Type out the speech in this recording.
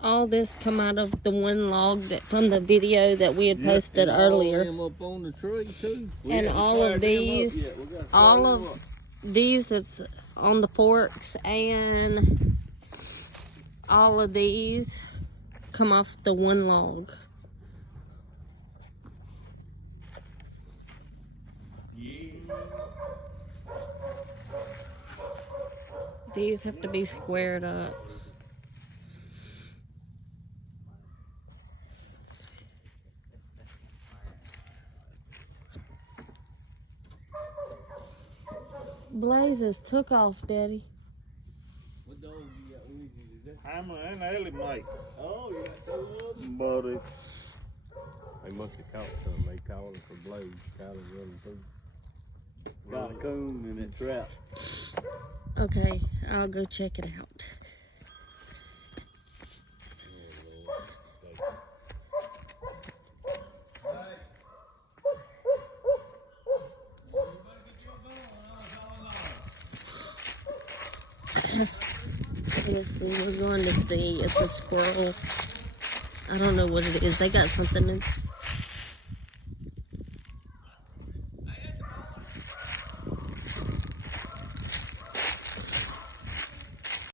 All this come out of the one log that from the video that we had posted earlier. All up on the tree too. And all of these, these that's on the forks, and all of these come off the one log. These have to be squared up. Blazes took off, Daddy. What dog you got with you today? Hammer and Ellie Mike. Oh, you got 2 of them? Buddy. They must have caught something. They called it for Blaze. Caught it running through. Got a coon in that trap. Okay, I'll go check it out. Let's see, we're going to see. It's a squirrel. I don't know what it is. They got something in